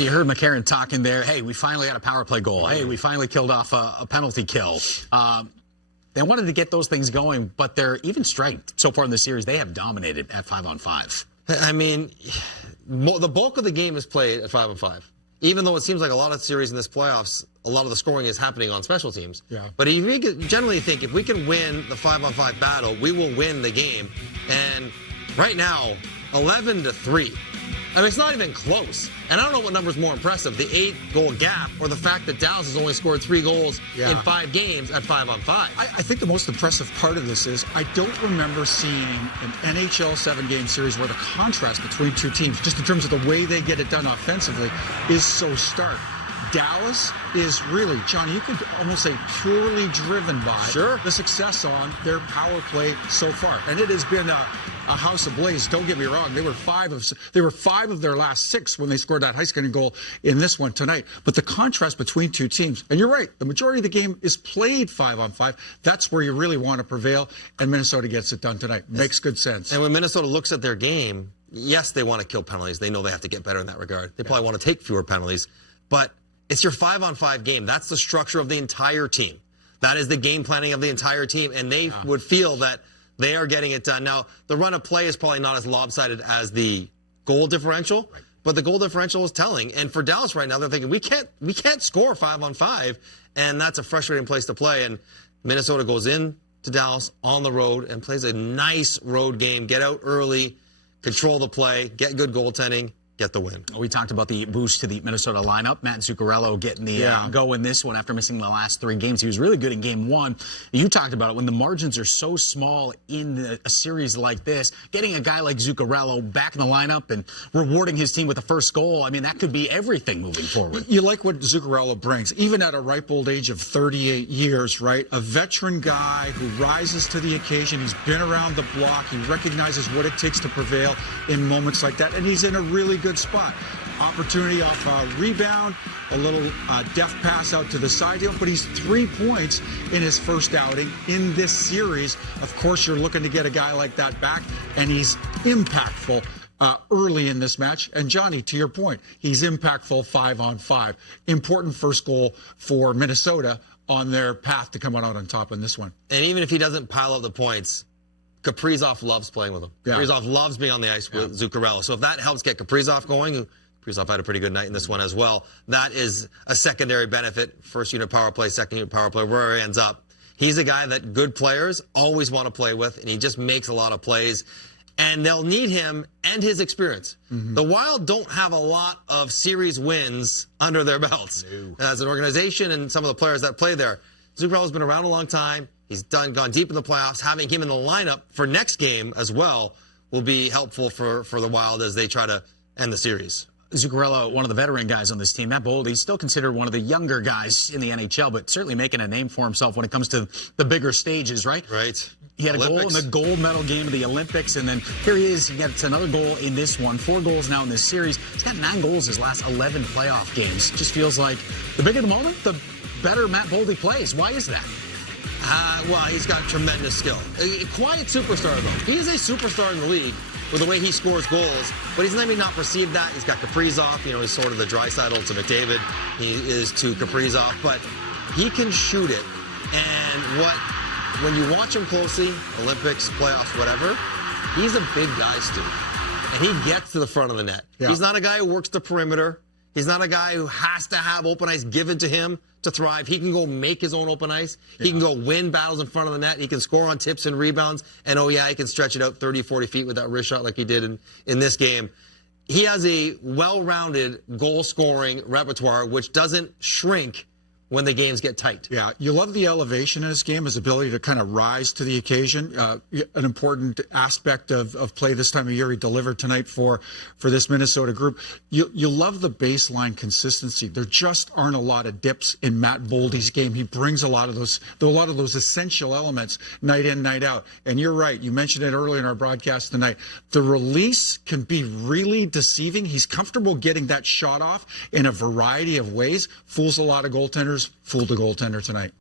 You heard McCarron talking there. Hey, we finally got a power play goal. Hey, we finally killed off a penalty kill. They wanted to get those things going, but they're even strength so far in the series. They have dominated at 5-on-5. I mean, the bulk of the game is played at 5-on-5. Even though it seems like a lot of series in this playoffs, a lot of the scoring is happening on special teams. Yeah. But if we generally think if we can win the 5-on-5 battle, we will win the game. And right now, 11-3. I mean, it's not even close. And I don't know what number is more impressive, the 8-goal gap or the fact that Dallas has only scored 3 goals in 5 games at 5-on-5. I think the most impressive part of this is I don't remember seeing an NHL 7-game series where the contrast between two teams, just in terms of the way they get it done offensively, is so stark. Dallas is really, John, you could almost say purely driven by the success on their power play so far. And it has been a house ablaze. Don't get me wrong. They were five of their last 6 when they scored that Heiskanen goal in this one tonight. But the contrast between two teams, and you're right, the majority of the game is played 5-on-5. That's where you really want to prevail, and Minnesota gets it done tonight. Makes good sense. And when Minnesota looks at their game, yes, they want to kill penalties. They know they have to get better in that regard. They probably want to take fewer penalties. But it's your 5-on-5 game. That's the structure of the entire team. That is the game planning of the entire team, and they would feel that they are getting it done. Now, the run of play is probably not as lopsided as the goal differential, but the goal differential is telling. And for Dallas right now, they're thinking, we can't score 5-on-5, and that's a frustrating place to play. And Minnesota goes in to Dallas on the road and plays a nice road game, get out early, control the play, get good goaltending, get the win. We talked about the boost to the Minnesota lineup. Matt Zuccarello getting the go in this one after missing the last 3 games. He was really good in game 1. You talked about it. When the margins are so small in a series like this, getting a guy like Zuccarello back in the lineup and rewarding his team with the first goal, I mean, that could be everything moving forward. You like what Zuccarello brings, even at a ripe old age of 38 years, right? A veteran guy who rises to the occasion. He's been around the block. He recognizes what it takes to prevail in moments like that, and he's in a really good spot. Opportunity off a rebound, a little deft pass out to the side heel, but he's 3 points in his first outing in this series. Of course, you're looking to get a guy like that back, and he's impactful early in this match. And Johnny, to your point, he's impactful 5-on-5. Important first goal for Minnesota on their path to coming out on top in this one. And even if he doesn't pile up the points, Kaprizov loves playing with him. Kaprizov loves being on the ice with Zuccarello. So if that helps get Kaprizov going, Kaprizov had a pretty good night in this one as well. That is a secondary benefit. First unit power play, second unit power play, where he ends up. He's a guy that good players always want to play with, and he just makes a lot of plays. And they'll need him and his experience. The Wild don't have a lot of series wins under their belts as an organization and some of the players that play there. Zuccarello's been around a long time. He's gone deep in the playoffs. Having him in the lineup for next game as well will be helpful for the Wild as they try to end the series. Zuccarello, one of the veteran guys on this team. Matt Boldy, he's still considered one of the younger guys in the NHL, but certainly making a name for himself when it comes to the bigger stages, right? Right. He had a goal in the gold medal game of the Olympics, and then here he is. He gets another goal in this one. 4 goals now in this series. He's got 9 goals his last 11 playoff games. Just feels like the bigger the moment, the better Matt Boldy plays. Why is that? Well, he's got tremendous skill. A quiet superstar, though. He is a superstar in the league with the way he scores goals, but he's maybe not perceived that. He's got Kaprizov. You know, he's sort of the Draisaitl to McDavid. He is to Kaprizov, but he can shoot it. And when you watch him closely, Olympics, playoffs, whatever, he's a big guy, Stu. And he gets to the front of the net. He's not a guy who works the perimeter. He's not a guy who has to have open ice given to him to thrive. He can go make his own open ice. He can go win battles in front of the net. He can score on tips and rebounds. And, oh, yeah, he can stretch it out 30, 40 feet with that wrist shot like he did in this game. He has a well-rounded goal-scoring repertoire, which doesn't shrink when the games get tight. Yeah, you love the elevation in his game, his ability to kind of rise to the occasion. An important aspect of play this time of year he delivered tonight for this Minnesota group. You love the baseline consistency. There just aren't a lot of dips in Matt Boldy's game. He brings a lot of those essential elements night in, night out. And you're right. You mentioned it earlier in our broadcast tonight. The release can be really deceiving. He's comfortable getting that shot off in a variety of ways. Fools a lot of goaltenders. Fooled the goaltender tonight.